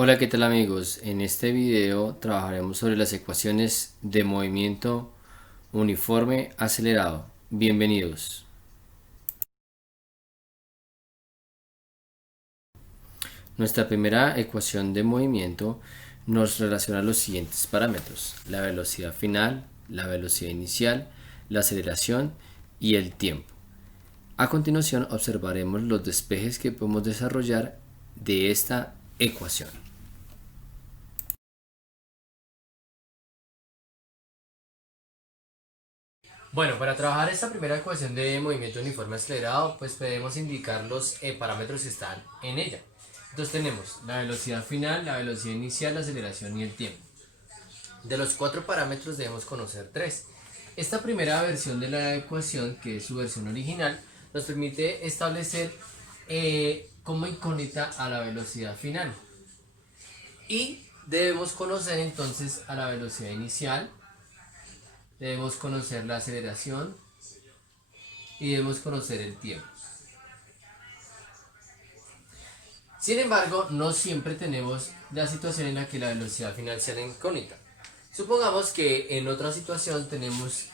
Hola, ¿qué tal amigos? En este video trabajaremos sobre las ecuaciones de movimiento uniforme acelerado. Bienvenidos. Nuestra primera ecuación de movimiento nos relaciona los siguientes parámetros: la velocidad final, la velocidad inicial, la aceleración y el tiempo. A continuación observaremos los despejes que podemos desarrollar de esta ecuación. Bueno, para trabajar esta primera ecuación de movimiento uniforme acelerado, pues podemos indicar los parámetros que están en ella. Entonces tenemos la velocidad final, la velocidad inicial, la aceleración y el tiempo. De los cuatro parámetros debemos conocer tres. Esta primera versión de la ecuación, que es su versión original, nos permite establecer como incógnita a la velocidad final. Y debemos conocer entonces a la velocidad inicial, debemos conocer la aceleración y debemos conocer el tiempo. Sin embargo, no siempre tenemos la situación en la que la velocidad final sea la incógnita. Supongamos que en otra situación tenemos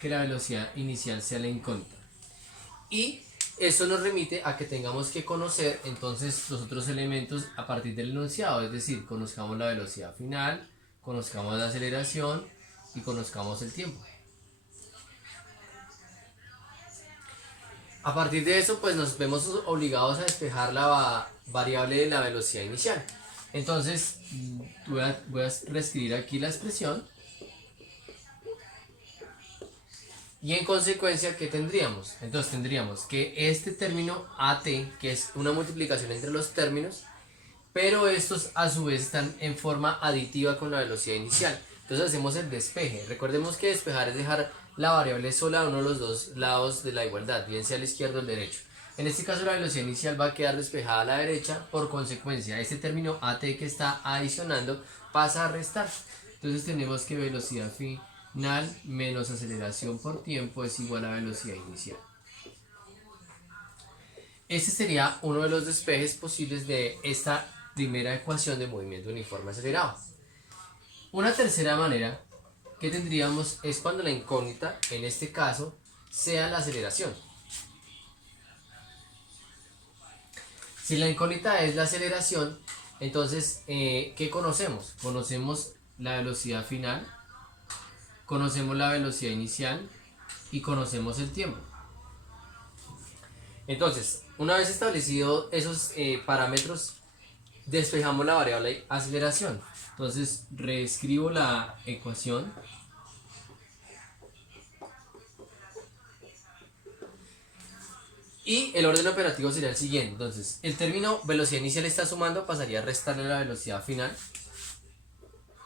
que la velocidad inicial sea la incógnita. Y eso nos remite a que tengamos que conocer entonces los otros elementos a partir del enunciado, es decir, conozcamos la velocidad final, conozcamos la aceleración y conozcamos el tiempo. A partir de eso, pues nos vemos obligados a despejar la variable de la velocidad inicial. Entonces, voy a reescribir aquí la expresión. Y en consecuencia, ¿qué tendríamos? Entonces tendríamos que este término AT, que es una multiplicación entre los términos, pero estos a su vez están en forma aditiva con la velocidad inicial. Entonces hacemos el despeje. Recordemos que despejar es dejar la variable sola a uno de los dos lados de la igualdad, bien sea el izquierdo o el derecho. En este caso la velocidad inicial va a quedar despejada a la derecha, por consecuencia este término AT que está adicionando pasa a restar. Entonces tenemos que velocidad final menos aceleración por tiempo es igual a velocidad inicial. Este sería uno de los despejes posibles de esta primera ecuación de movimiento uniforme acelerado. Una tercera manera que tendríamos es cuando la incógnita, en este caso, sea la aceleración. Si la incógnita es la aceleración, entonces, ¿qué conocemos? Conocemos la velocidad final, conocemos la velocidad inicial y conocemos el tiempo. Entonces, una vez establecido esos parámetros, despejamos la variable aceleración. Entonces reescribo la ecuación y el orden operativo sería el siguiente. Entonces el término velocidad inicial está sumando, pasaría a restarle la velocidad final.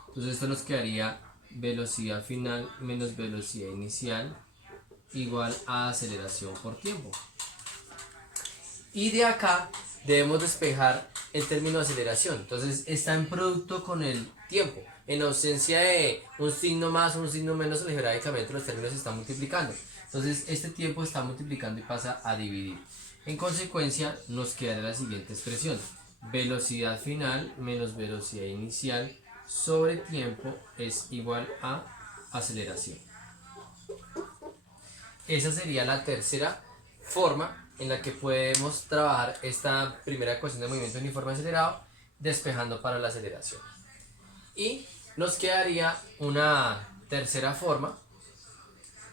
Entonces esto nos quedaría velocidad final menos velocidad inicial igual a aceleración por tiempo. Y de acá debemos despejar el término aceleración. Entonces está en producto con el tiempo. En ausencia de un signo más o un signo menos, algebraicamente los términos se están multiplicando. Entonces este tiempo está multiplicando y pasa a dividir. En consecuencia nos quedará la siguiente expresión: velocidad final menos velocidad inicial sobre tiempo es igual a aceleración. Esa sería la tercera forma en la que podemos trabajar esta primera ecuación de movimiento uniforme acelerado, despejando para la aceleración. Y nos quedaría una tercera forma,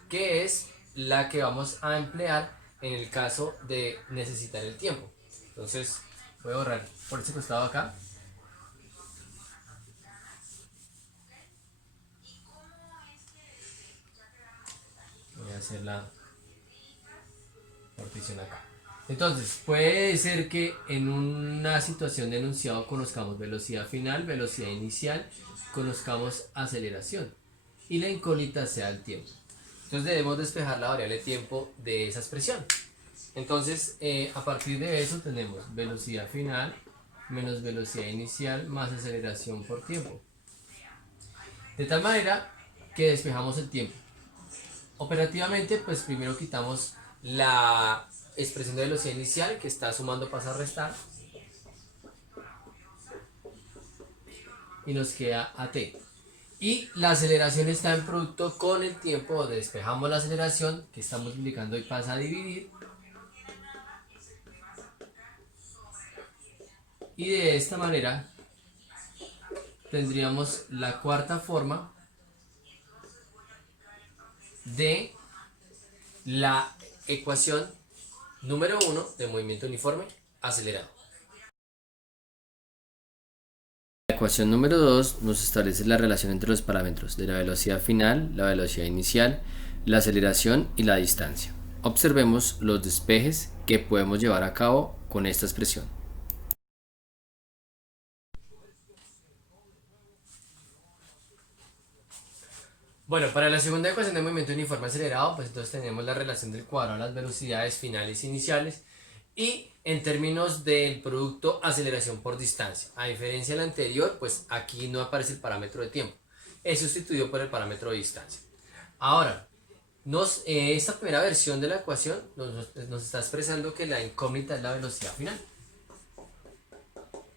que es la que vamos a emplear en el caso de necesitar el tiempo. Entonces voy a borrar por este costado acá. Voy a hacer la partición acá. Entonces, puede ser que en una situación de enunciado conozcamos velocidad final, velocidad inicial, conozcamos aceleración y la incógnita sea el tiempo. Entonces debemos despejar la variable tiempo de esa expresión. Entonces, a partir de eso tenemos velocidad final menos velocidad inicial más aceleración por tiempo. De tal manera que despejamos el tiempo. Operativamente, pues primero quitamos la expresión de velocidad inicial que está sumando, pasa a restar. y nos queda AT. Y la aceleración está en producto con el tiempo, donde despejamos la aceleración que está multiplicando y pasa a dividir. Y de esta manera tendríamos la cuarta forma de la ecuación número 1 de movimiento uniforme acelerado. La ecuación número 2 nos establece la relación entre los parámetros de la velocidad final, la velocidad inicial, la aceleración y la distancia. Observemos los despejes que podemos llevar a cabo con esta expresión. Bueno, para la segunda ecuación de movimiento uniforme acelerado, pues entonces tenemos la relación del cuadrado de las velocidades finales e iniciales y en términos del producto aceleración por distancia. A diferencia del anterior, pues aquí no aparece el parámetro de tiempo, es sustituido por el parámetro de distancia. Ahora, esta primera versión de la ecuación nos está expresando que la incógnita es la velocidad final.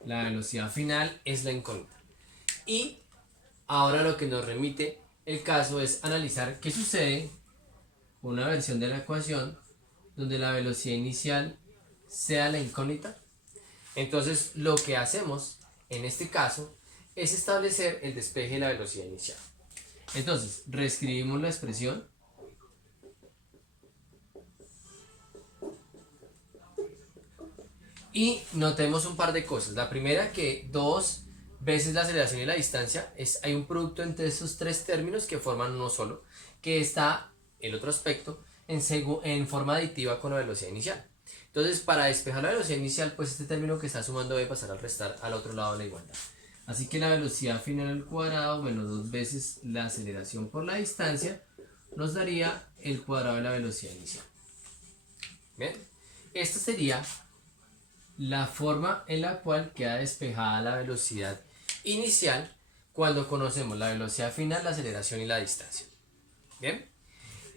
La velocidad final es la incógnita. Y ahora lo que nos remite el caso es analizar qué sucede con una versión de la ecuación donde la velocidad inicial sea la incógnita. Entonces lo que hacemos en este caso es establecer el despeje de la velocidad inicial. Entonces reescribimos la expresión y notemos un par de cosas. La primera, que 2 veces la aceleración y la distancia, hay un producto entre esos tres términos que forman uno solo, que está el otro aspecto en forma aditiva con la velocidad inicial. Entonces, para despejar la velocidad inicial, pues este término que está sumando debe pasar al restar al otro lado de la igualdad. Así que la velocidad final al cuadrado menos 2 veces la aceleración por la distancia nos daría el cuadrado de la velocidad inicial. Bien, esta sería la forma en la cual queda despejada la velocidad inicial cuando conocemos la velocidad final, la aceleración y la distancia. Bien,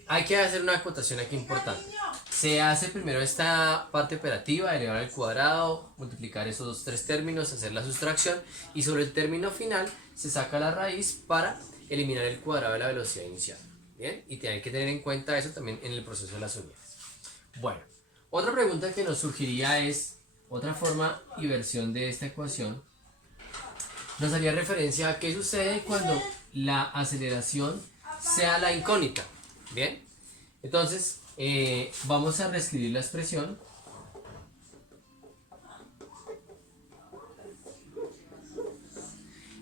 hay que hacer una acotación aquí importante. Se hace primero esta parte operativa, elevar al cuadrado, multiplicar esos tres términos, hacer la sustracción y sobre el término final se saca la raíz para eliminar el cuadrado de la velocidad inicial. Bien, y hay que tener en cuenta eso también en el proceso de las unidades. Bueno, otra pregunta que nos surgiría es, otra forma y versión de esta ecuación nos haría referencia a qué sucede cuando la aceleración sea la incógnita. Bien, entonces vamos a reescribir la expresión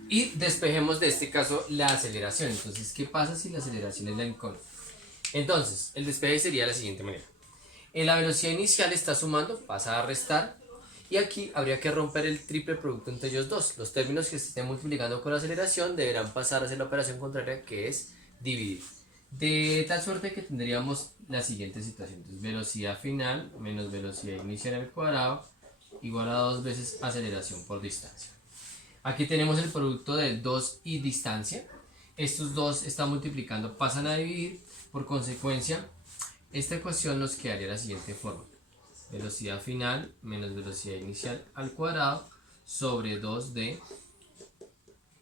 y despejemos de este caso la aceleración. Entonces, ¿qué pasa si la aceleración es la incógnita? Entonces, el despeje sería de la siguiente manera. En la velocidad inicial está sumando, pasa a restar. Y aquí habría que romper el triple producto entre ellos dos. Los términos que se estén multiplicando con la aceleración deberán pasar a hacer la operación contraria, que es dividir. De tal suerte que tendríamos la siguiente situación. Entonces, velocidad final menos velocidad inicial al cuadrado igual a 2 veces aceleración por distancia. Aquí tenemos el producto de 2 y distancia. Estos dos están multiplicando, pasan a dividir. Por consecuencia, esta ecuación nos quedaría de la siguiente forma. Velocidad final menos velocidad inicial al cuadrado sobre 2D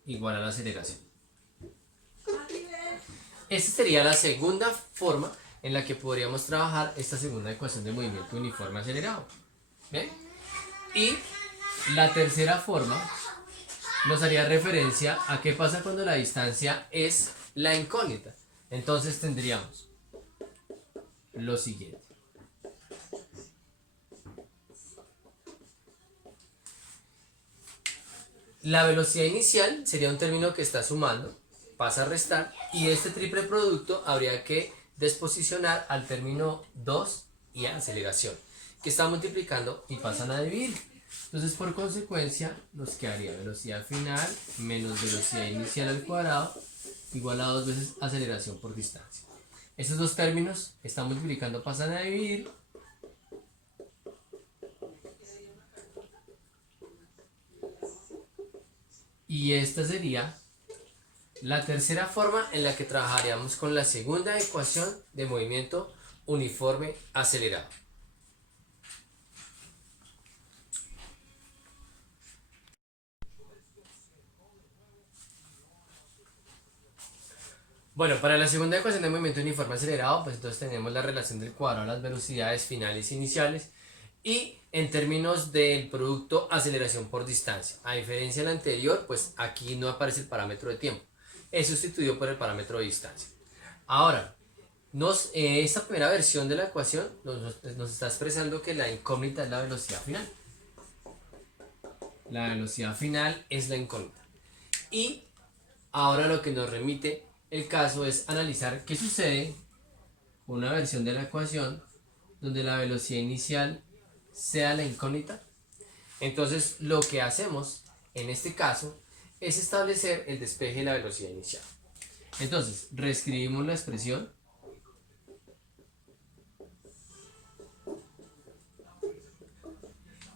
igual a la aceleración. Esta sería la segunda forma en la que podríamos trabajar esta segunda ecuación de movimiento uniforme acelerado. ¿Bien? Y la tercera forma nos haría referencia a qué pasa cuando la distancia es la incógnita. Entonces tendríamos lo siguiente. La velocidad inicial sería un término que está sumando, pasa a restar, y este triple producto habría que desposicionar al término 2 y a aceleración, que está multiplicando y pasan a dividir. Entonces, por consecuencia, nos quedaría velocidad final menos velocidad inicial al cuadrado igual a 2 veces aceleración por distancia. Estos dos términos están multiplicando, pasan a dividir. Y esta sería la tercera forma en la que trabajaríamos con la segunda ecuación de movimiento uniforme acelerado. Bueno, para la segunda ecuación de movimiento uniforme acelerado, pues entonces tenemos la relación del cuadrado de las velocidades finales e iniciales y en términos del producto aceleración por distancia. A diferencia de la anterior, pues aquí no aparece el parámetro de tiempo. Es sustituido por el parámetro de distancia. Ahora, esta primera versión de la ecuación nos está expresando que la incógnita es la velocidad final. La velocidad final es la incógnita. Y ahora lo que nos remite el caso es analizar qué sucede con una versión de la ecuación donde la velocidad inicial sea la incógnita. Entonces lo que hacemos en este caso es establecer el despeje de la velocidad inicial. Entonces reescribimos la expresión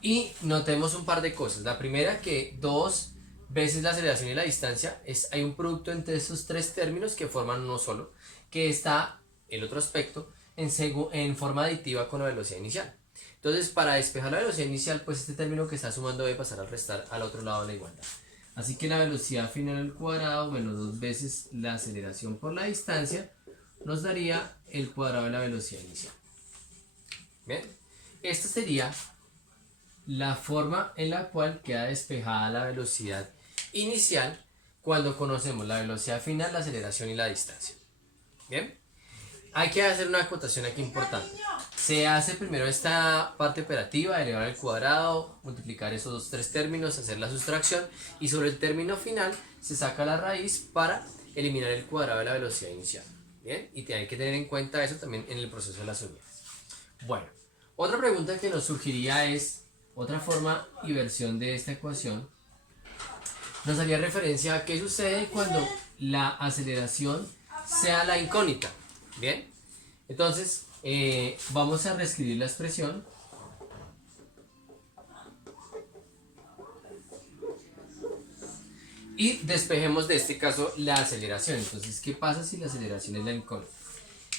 y notemos un par de cosas. La primera, que dos veces la aceleración y la distancia, hay un producto entre estos tres términos que forman uno solo, que está, el otro aspecto, en forma aditiva con la velocidad inicial. Entonces, para despejar la velocidad inicial, pues este término que está sumando debe pasar al restar al otro lado de la igualdad. Así que la velocidad final al cuadrado menos dos veces la aceleración por la distancia nos daría el cuadrado de la velocidad inicial. Bien, esta sería la forma en la cual queda despejada la velocidad inicial cuando conocemos la velocidad final, la aceleración y la distancia. Bien, hay que hacer una acotación aquí importante. Se hace primero esta parte operativa, elevar al cuadrado, multiplicar esos tres términos, hacer la sustracción y sobre el término final se saca la raíz para eliminar el cuadrado de la velocidad inicial. Bien, y hay que tener en cuenta eso también en el proceso de las unidades. Bueno, otra pregunta que nos surgiría es, otra forma y versión de esta ecuación nos haría referencia a qué sucede cuando la aceleración sea la incógnita. Bien, entonces vamos a reescribir la expresión y despejemos de este caso la aceleración. Entonces, ¿qué pasa si la aceleración es la incógnita?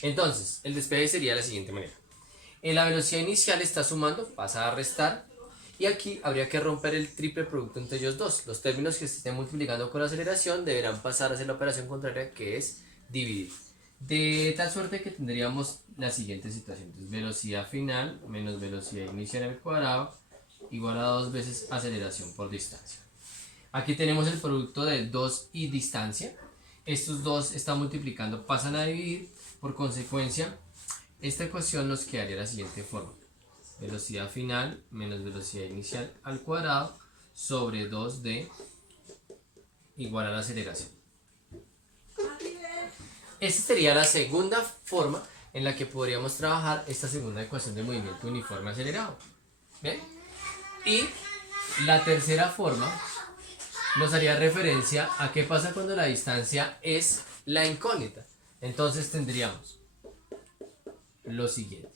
Entonces, el despeje sería de la siguiente manera. En la velocidad inicial está sumando, pasa a restar. Y aquí habría que romper el triple producto entre ellos dos. Los términos que se estén multiplicando con la aceleración deberán pasar a hacer la operación contraria, que es dividir. De tal suerte que tendríamos la siguiente situación. Entonces, velocidad final menos velocidad inicial al cuadrado igual a dos veces aceleración por distancia. Aquí tenemos el producto de 2 y distancia. Estos dos están multiplicando, pasan a dividir. Por consecuencia, esta ecuación nos quedaría de la siguiente forma. Velocidad final menos velocidad inicial al cuadrado sobre 2D igual a la aceleración. Esta sería la segunda forma en la que podríamos trabajar esta segunda ecuación de movimiento uniforme acelerado. ¿Bien? Y la tercera forma nos haría referencia a qué pasa cuando la distancia es la incógnita. Entonces tendríamos lo siguiente.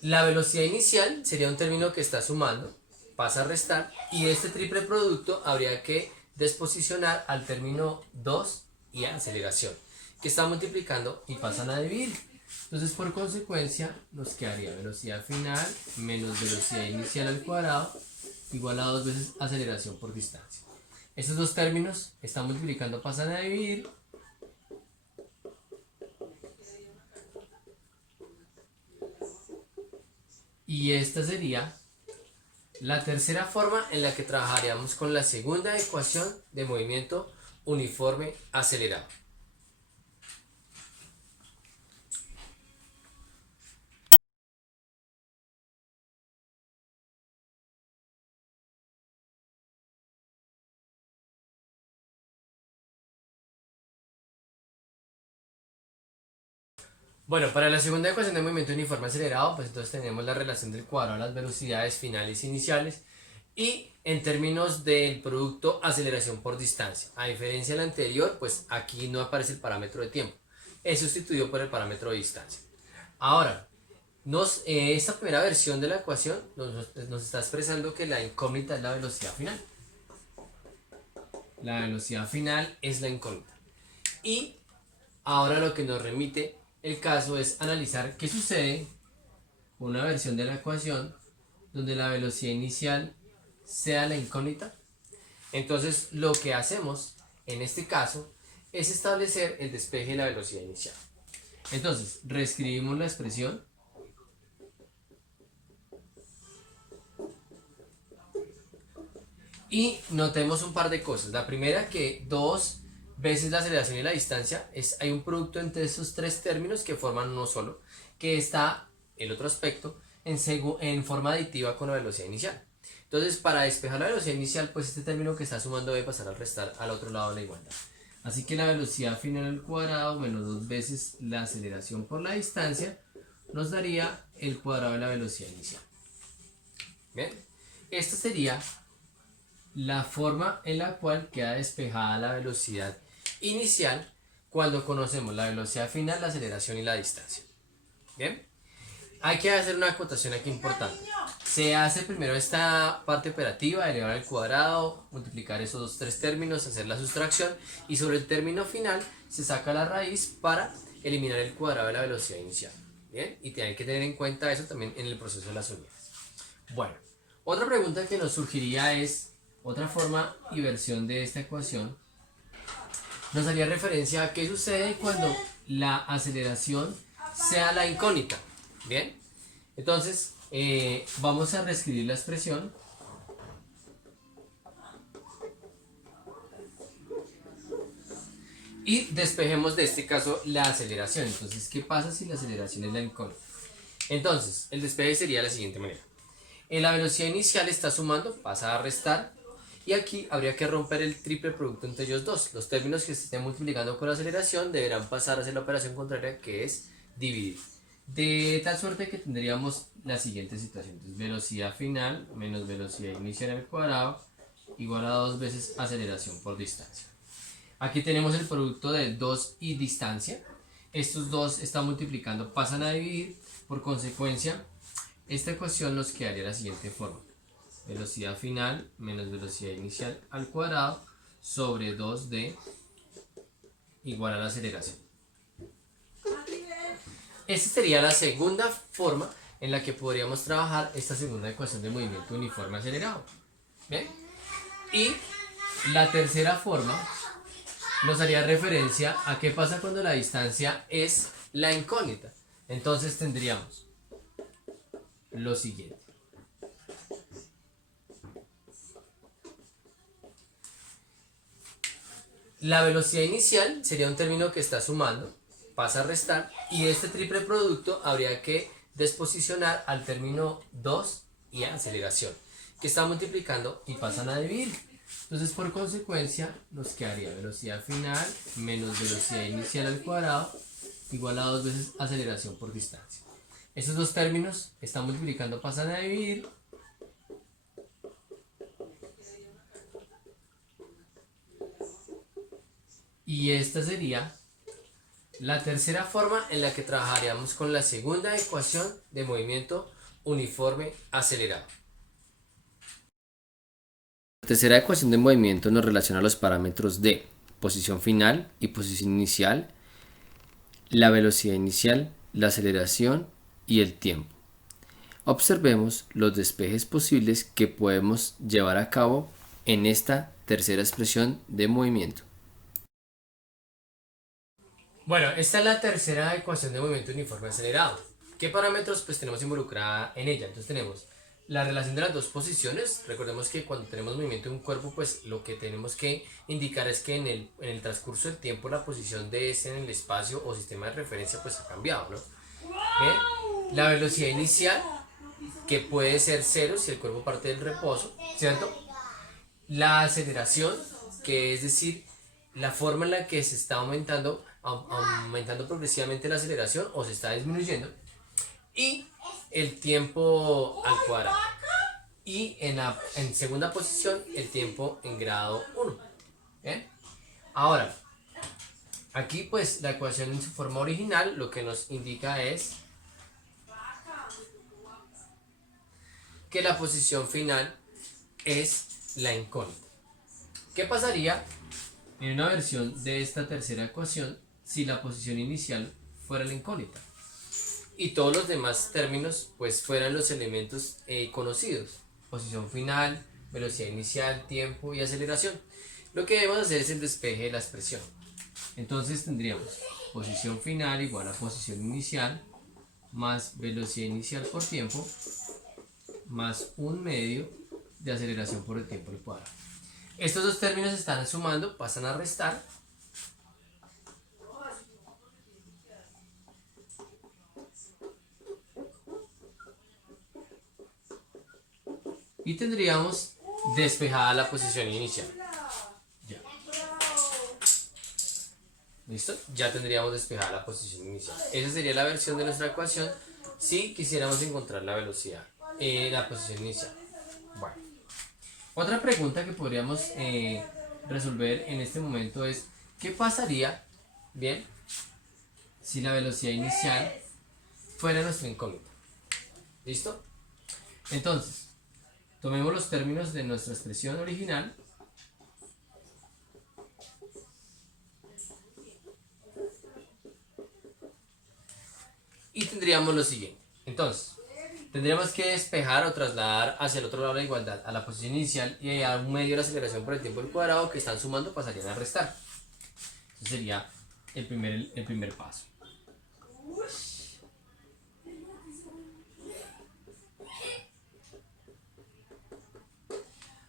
La velocidad inicial sería un término que está sumando, pasa a restar, y este triple producto habría que desposicionar al término 2 y a aceleración, que está multiplicando y pasan a dividir. Entonces, por consecuencia, nos quedaría velocidad final menos velocidad inicial al cuadrado igual a dos veces aceleración por distancia. Estos dos términos están multiplicando, pasan a dividir. Y esta sería la tercera forma en la que trabajaríamos con la segunda ecuación de movimiento uniforme acelerado. Bueno, para la segunda ecuación de movimiento uniforme acelerado, pues entonces tenemos la relación del cuadrado de las velocidades finales e iniciales y en términos del producto aceleración por distancia. A diferencia de la anterior, pues aquí no aparece el parámetro de tiempo. Es sustituido por el parámetro de distancia. Ahora, esta primera versión de la ecuación nos está expresando que la incógnita es la velocidad final. La velocidad final es la incógnita. Y ahora lo que nos remite el caso es analizar qué sucede con una versión de la ecuación donde la velocidad inicial sea la incógnita. Entonces lo que hacemos en este caso es establecer el despeje y la velocidad inicial. Entonces reescribimos la expresión y notemos un par de cosas. La primera, que 2 veces la aceleración y la distancia, hay un producto entre esos tres términos que forman uno solo, que está el otro aspecto en forma aditiva con la velocidad inicial. Entonces, para despejar la velocidad inicial, pues este término que está sumando debe pasar al restar al otro lado de la igualdad. Así que la velocidad final al cuadrado menos 2 veces la aceleración por la distancia nos daría el cuadrado de la velocidad inicial. Bien, esta sería la forma en la cual queda despejada la velocidad inicial cuando conocemos la velocidad final, la aceleración y la distancia. Bien, hay que hacer una acotación aquí importante. Se hace primero esta parte operativa, elevar al cuadrado, multiplicar esos tres términos, hacer la sustracción, y sobre el término final se saca la raíz para eliminar el cuadrado de la velocidad inicial. Bien, y hay que tener en cuenta eso también en el proceso de las unidades. Bueno, otra pregunta que nos surgiría es, otra forma y versión de esta ecuación nos haría referencia a qué sucede cuando la aceleración sea la incógnita. Bien, entonces vamos a reescribir la expresión y despejemos de este caso la aceleración. Entonces, ¿qué pasa si la aceleración es la incógnita? Entonces, el despeje sería de la siguiente manera. En la velocidad inicial está sumando, pasa a restar, y aquí habría que romper el triple producto entre ellos dos. Los términos que se estén multiplicando con la aceleración deberán pasar a hacer la operación contraria, que es dividir. De tal suerte que tendríamos la siguiente situación. Entonces, velocidad final menos velocidad inicial al cuadrado igual a 2 veces aceleración por distancia. Aquí tenemos el producto de 2 y distancia. Estos dos están multiplicando, pasan a dividir. Por consecuencia, esta ecuación nos quedaría de la siguiente forma. Velocidad final menos velocidad inicial al cuadrado sobre 2D igual a la aceleración. Esta sería la segunda forma en la que podríamos trabajar esta segunda ecuación de movimiento uniforme acelerado. ¿Bien? Y la tercera forma nos haría referencia a qué pasa cuando la distancia es la incógnita. Entonces tendríamos lo siguiente. La velocidad inicial sería un término que está sumando, pasa a restar, y este triple producto habría que desposicionar al término 2 y aceleración, que está multiplicando y pasan a dividir. Entonces, por consecuencia, nos quedaría velocidad final menos velocidad inicial al cuadrado igual a 2 veces aceleración por distancia. Estos dos términos están multiplicando, pasan a dividir. Y esta sería la tercera forma en la que trabajaríamos con la segunda ecuación de movimiento uniforme acelerado. La tercera ecuación de movimiento nos relaciona los parámetros de posición final y posición inicial, la velocidad inicial, la aceleración y el tiempo. Observemos los despejes posibles que podemos llevar a cabo en esta tercera expresión de movimiento. Bueno, esta es la tercera ecuación de movimiento uniforme acelerado. ¿Qué parámetros pues tenemos involucrada en ella? Entonces tenemos la relación de las dos posiciones. Recordemos que cuando tenemos movimiento de un cuerpo, pues lo que tenemos que indicar es que en el transcurso del tiempo la posición de este en el espacio o sistema de referencia pues ha cambiado, ¿no? ¿Bien? La velocidad inicial, que puede ser cero si el cuerpo parte del reposo, ¿cierto? La aceleración, que es decir, la forma en la que se está aumentando progresivamente la aceleración o se está disminuyendo, y el tiempo al cuadrado, y en segunda posición el tiempo en grado 1. ¿Bien? Ahora, aquí pues la ecuación en su forma original lo que nos indica es que la posición final es la incógnita. ¿Qué pasaría en una versión de esta tercera ecuación si la posición inicial fuera la incógnita y todos los demás términos pues fueran los elementos conocidos? Posición final, velocidad inicial, tiempo y aceleración. Lo que debemos hacer es el despeje de la expresión. Entonces tendríamos posición final igual a posición inicial más velocidad inicial por tiempo más un medio de aceleración por el tiempo al cuadrado. Estos dos términos están sumando, pasan a restar. Y tendríamos despejada la posición inicial. Ya. ¿Listo? Ya tendríamos despejada la posición inicial. Esa sería la versión de nuestra ecuación si quisiéramos encontrar la velocidad, la posición inicial. Bueno. Otra pregunta que podríamos resolver en este momento es ¿qué pasaría, bien, si la velocidad inicial fuera nuestra incógnita? ¿Listo? Entonces, tomemos los términos de nuestra expresión original y tendríamos lo siguiente. Entonces, tendríamos que despejar o trasladar hacia el otro lado la igualdad a la posición inicial y a un medio de la aceleración por el tiempo al cuadrado que están sumando pasarían a restar. Eso sería el primer paso.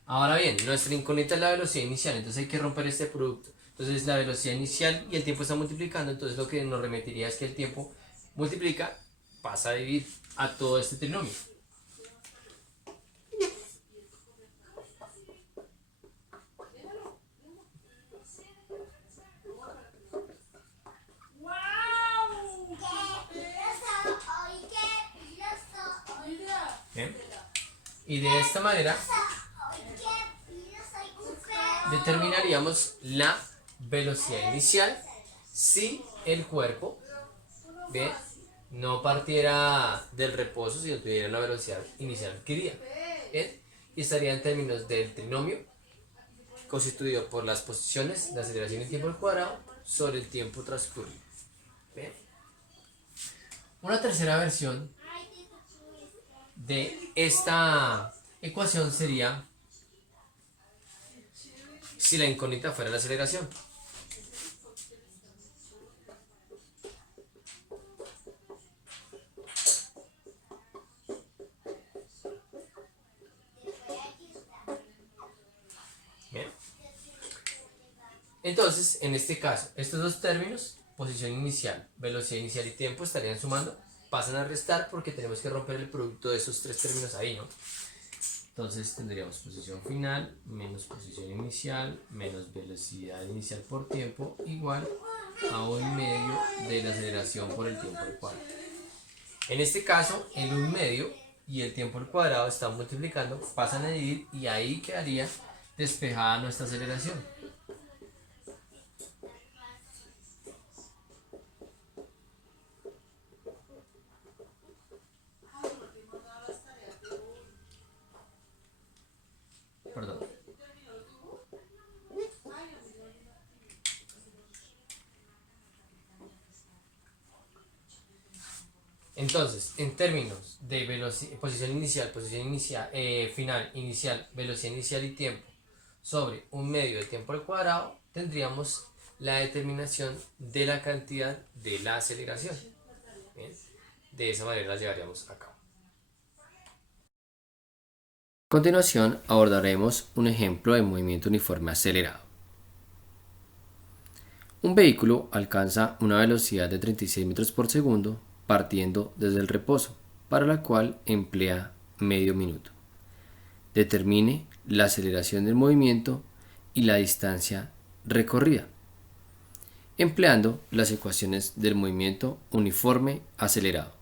Ahora bien, nuestra incógnita es la velocidad inicial, entonces hay que romper este producto. Entonces la velocidad inicial y el tiempo está multiplicando, entonces lo que nos remitiría es que el tiempo multiplica, pasa a dividir a todo este trinomio. Bien. Y de esta manera determinaríamos la velocidad inicial si el cuerpo, ¿bien?, no partiera del reposo, sino tuviera la velocidad inicial adquirida. ¿Bien? Y estaría en términos del trinomio constituido por las posiciones, la aceleración y tiempo al cuadrado sobre el tiempo transcurrido. ¿Bien? Una tercera versión de esta ecuación sería si la incógnita fuera la aceleración. Bien. Entonces, en este caso, estos dos términos, posición inicial, velocidad inicial y tiempo, estarían sumando, pasan a restar porque tenemos que romper el producto de esos tres términos ahí, ¿no? Entonces tendríamos posición final menos posición inicial menos velocidad inicial por tiempo igual a 1/2 de la aceleración por el tiempo al cuadrado. En este caso, el 1/2 y el tiempo al cuadrado están multiplicando, pasan a dividir y ahí quedaría despejada nuestra aceleración. Perdón. Entonces, en términos de posición inicial, final, inicial, velocidad inicial y tiempo sobre 1/2 de tiempo al cuadrado, tendríamos la determinación de la cantidad de la aceleración. ¿Bien? De esa manera la llevaríamos a cabo. A continuación abordaremos un ejemplo de movimiento uniforme acelerado. Un vehículo alcanza una velocidad de 36 metros por segundo partiendo desde el reposo, para la cual emplea medio minuto. Determine la aceleración del movimiento y la distancia recorrida, empleando las ecuaciones del movimiento uniforme acelerado.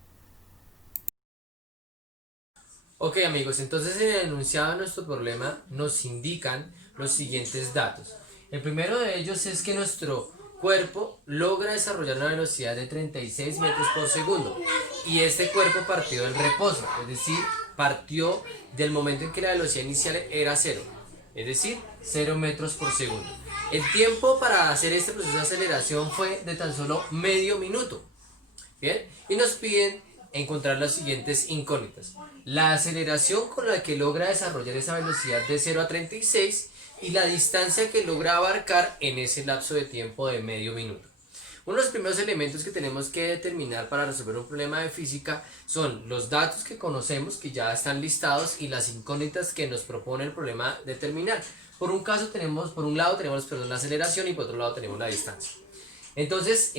Ok amigos, entonces en el enunciado de nuestro problema nos indican los siguientes datos. El primero de ellos es que nuestro cuerpo logra desarrollar una velocidad de 36 metros por segundo y este cuerpo partió del reposo, es decir, partió del momento en que la velocidad inicial era 0, es decir, 0 metros por segundo. El tiempo para hacer este proceso de aceleración fue de tan solo medio minuto. Bien, y nos piden encontrar las siguientes incógnitas. La aceleración con la que logra desarrollar esa velocidad de 0 a 36 y la distancia que logra abarcar en ese lapso de tiempo de medio minuto. Uno de los primeros elementos que tenemos que determinar para resolver un problema de física son los datos que conocemos, que ya están listados, y las incógnitas que nos propone el problema determinar. Por un lado tenemos la aceleración y por otro lado tenemos la distancia. Entonces,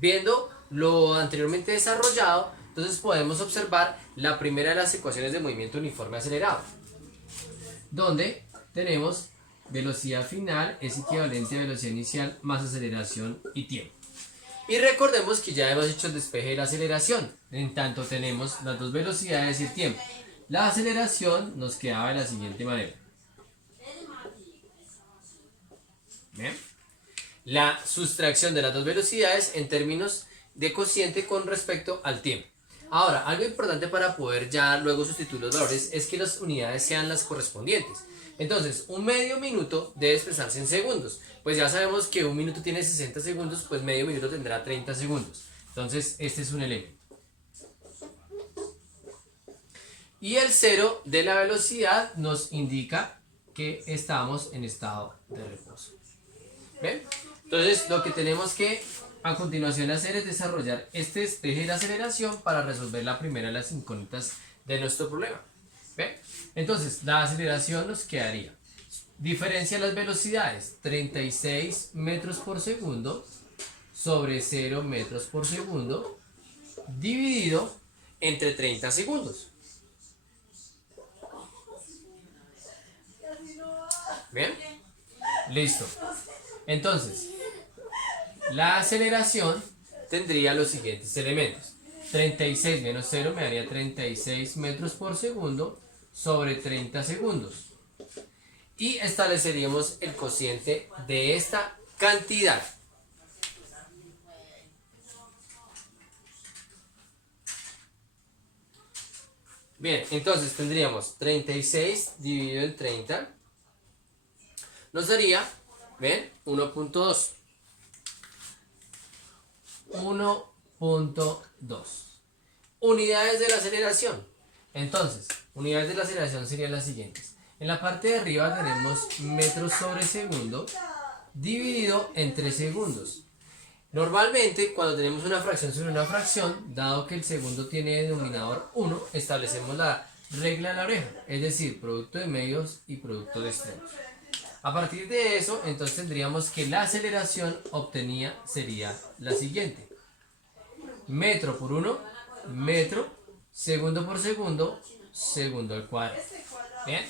viendo lo anteriormente desarrollado, entonces podemos observar la primera de las ecuaciones de movimiento uniforme acelerado, donde tenemos velocidad final es equivalente a velocidad inicial más aceleración y tiempo. Y recordemos que ya hemos hecho el despeje de la aceleración, en tanto tenemos las dos velocidades y el tiempo. La aceleración nos quedaba de la siguiente manera. ¿Bien? La sustracción de las dos velocidades en términos de cociente con respecto al tiempo. Ahora, algo importante para poder ya luego sustituir los valores es que las unidades sean las correspondientes. Entonces, un medio minuto debe expresarse en segundos. Pues ya sabemos que un minuto tiene 60 segundos, pues medio minuto tendrá 30 segundos. Entonces, este es un elemento. Y el cero de la velocidad nos indica que estamos en estado de reposo. ¿Ven? Entonces, lo que tenemos que a continuación hacer es desarrollar este despeje de la aceleración para resolver la primera de las incógnitas de nuestro problema. ¿Ven? Entonces, la aceleración nos quedaría. Diferencia las velocidades, 36 metros por segundo sobre 0 metros por segundo dividido entre 30 segundos. ¿Bien? Listo. Entonces, la aceleración tendría los siguientes elementos. 36 menos 0 me daría 36 metros por segundo sobre 30 segundos. Y estableceríamos el cociente de esta cantidad. Bien, entonces tendríamos 36 dividido en 30. Nos daría, ¿ven? 1.2. 1.2. Unidades de la aceleración. Entonces, unidades de la aceleración serían las siguientes. En la parte de arriba tenemos metros sobre segundo dividido entre segundos. Normalmente, cuando tenemos una fracción sobre una fracción, dado que el segundo tiene denominador 1, establecemos la regla de la oreja, es decir, producto de medios y producto de extremos. A partir de eso, entonces tendríamos que la aceleración obtenida sería la siguiente. Metro por 1, metro, segundo por segundo, segundo al cuadrado. ¿Bien?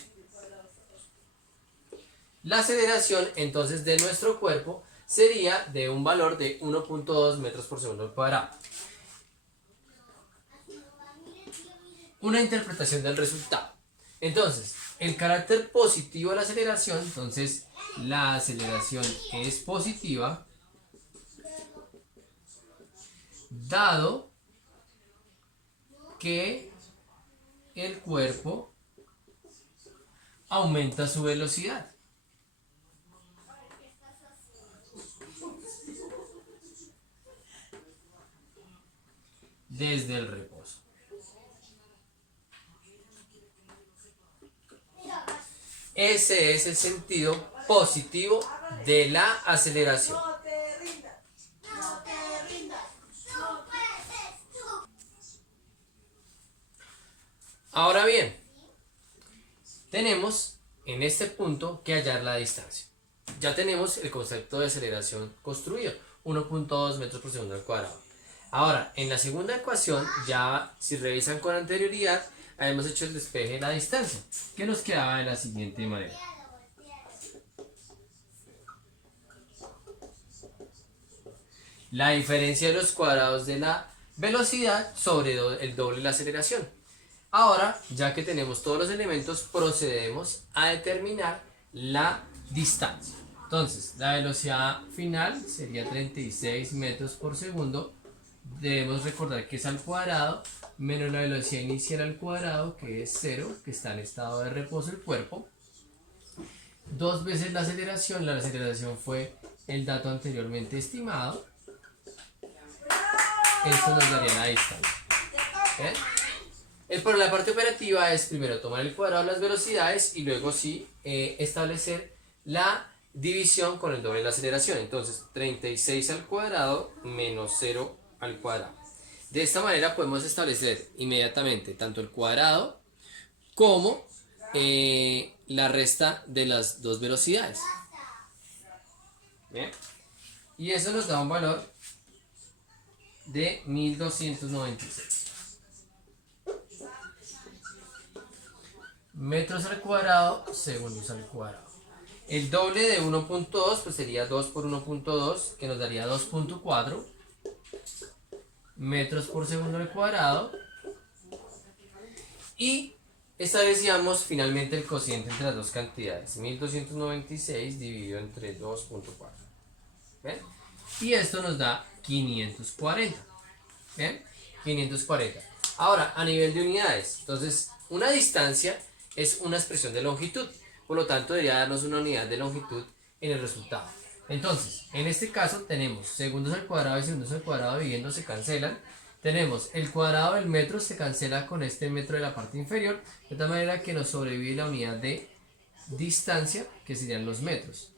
La aceleración entonces de nuestro cuerpo sería de un valor de 1.2 metros por segundo al cuadrado. Una interpretación del resultado. Entonces, el carácter positivo de la aceleración, entonces la aceleración es positiva dado que el cuerpo aumenta su velocidad. Desde el reposo. Ese es el sentido positivo de la aceleración. Ahora bien, tenemos en este punto que hallar la distancia. Ya tenemos el concepto de aceleración construido, 1.2 metros por segundo al cuadrado. Ahora, en la segunda ecuación, ya si revisan con anterioridad, hemos hecho el despeje de la distancia, que nos quedaba de la siguiente manera. La diferencia de los cuadrados de la velocidad sobre el doble de la aceleración. Ahora, ya que tenemos todos los elementos, procedemos a determinar la distancia. Entonces, la velocidad final sería 36 metros por segundo. Debemos recordar que es al cuadrado, menos la velocidad inicial al cuadrado, que es 0, que está en estado de reposo el cuerpo. 2 veces la aceleración fue el dato anteriormente estimado. Esto nos daría la distancia. ¿Bien? Por la parte operativa es primero tomar el cuadrado de las velocidades y luego sí establecer la división con el doble de la aceleración. Entonces 36 al cuadrado menos 0 al cuadrado. De esta manera podemos establecer inmediatamente tanto el cuadrado como la resta de las dos velocidades. ¿Bien? Y eso nos da un valor de 1296 metros al cuadrado, segundos al cuadrado. El doble de 1.2 pues sería 2 por 1.2, que nos daría 2.4 metros por segundo al cuadrado. Y establecíamos finalmente el cociente entre las dos cantidades, 1296 dividido entre 2.4. ¿Bien? Y esto nos da 540. ¿Bien? 540. Ahora, a nivel de unidades, entonces una distancia es una expresión de longitud, por lo tanto debería darnos una unidad de longitud en el resultado. Entonces, en este caso tenemos segundos al cuadrado y segundos al cuadrado dividiendo se cancelan. Tenemos el cuadrado del metro se cancela con este metro de la parte inferior, de tal manera que nos sobrevive la unidad de distancia, que serían los metros.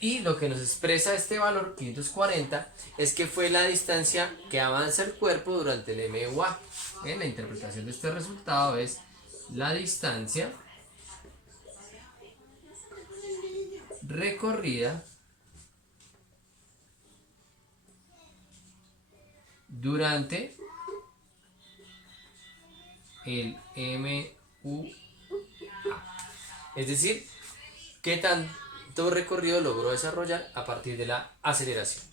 Y lo que nos expresa este valor, 540, es que fue la distancia que avanza el cuerpo durante el MUA. La interpretación de este resultado es la distancia recorrida durante el MUA. Es decir, qué tanto recorrido logró desarrollar a partir de la aceleración.